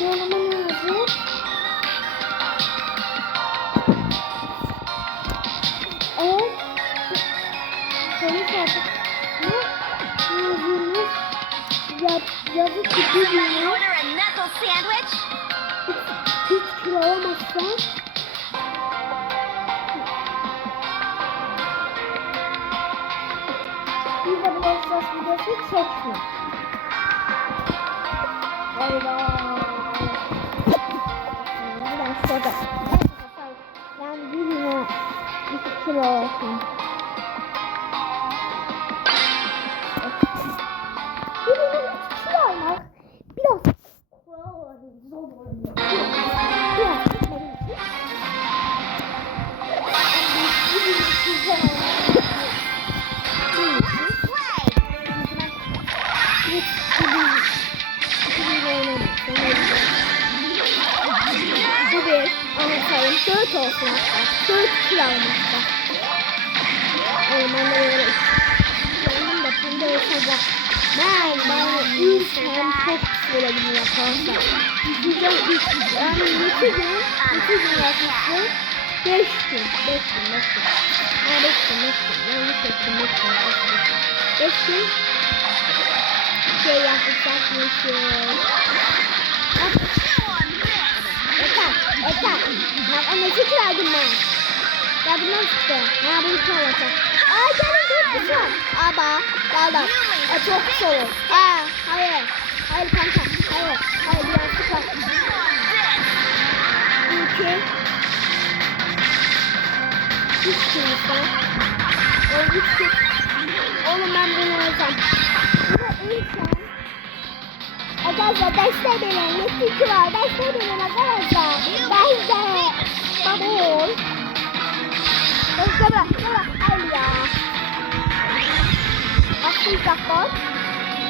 Yoluma lazım. Evet. Polis artık. Ne yazıyorsunuz? Yazık ki bir gün. Hiç kilo alamazsan. Bir de bu esas videosu çekme. Hayda. Ben şurada. Yani bir güne 2 kilo olsun. Bir güne 2 kilo almak biraz zor oluyor. Biraz benim için. Bu bir anlatayım. 4 olsun hatta. 4 kilo almışlar. Ben de böyle kendim de pembe yapacak. Ben ülkem çok olabilir yaparsa. Sizden yani 2 gün yaklaşık 5 gün. Yani 5 gün şey yapacakmışım. Yeter. Bak anne şükür aldım ben. Ya bundan çıktı. Ya bunu kim alacak? Gelin dur kızım. Aba. Daldan. Çok soğuk. Hayır. Hayır kanka. Hayır biraz sıkar. 2 3 kırmızı. Oğlum ben bunu alacağım. Bunu insan. Arkadaşlar destekleyin. Netflix var. Destekleyin arkadaşlar. Ben de. Babol. Sabah. Hayır ya. Akıl Cappar.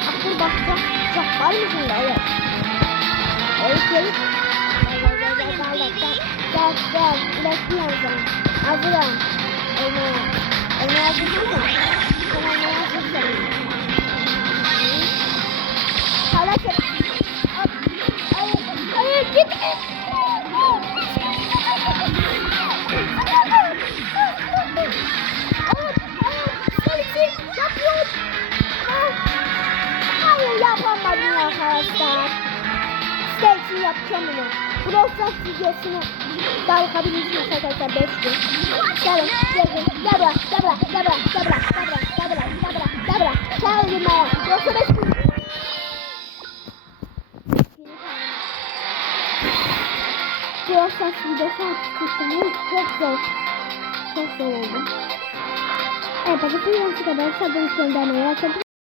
Akıl bakacak. Cappar mısın da? Evet. Gel. Bekliyorum. Hazırım. Oynaya hazır mısın? Oynaya hazırsın. Hayır git. Hayır yapamadım arkadaşlar. Size için yapacağım bunu. Brosas videosunu dalgabilirsiniz arkadaşlar 5 gün. Gel bırak. Sen öldürme ya. Yoksa 5 gün. Brosas videosu açıkçası çok zor oldu. Evet, bakın bu kadar sabır göndermeyi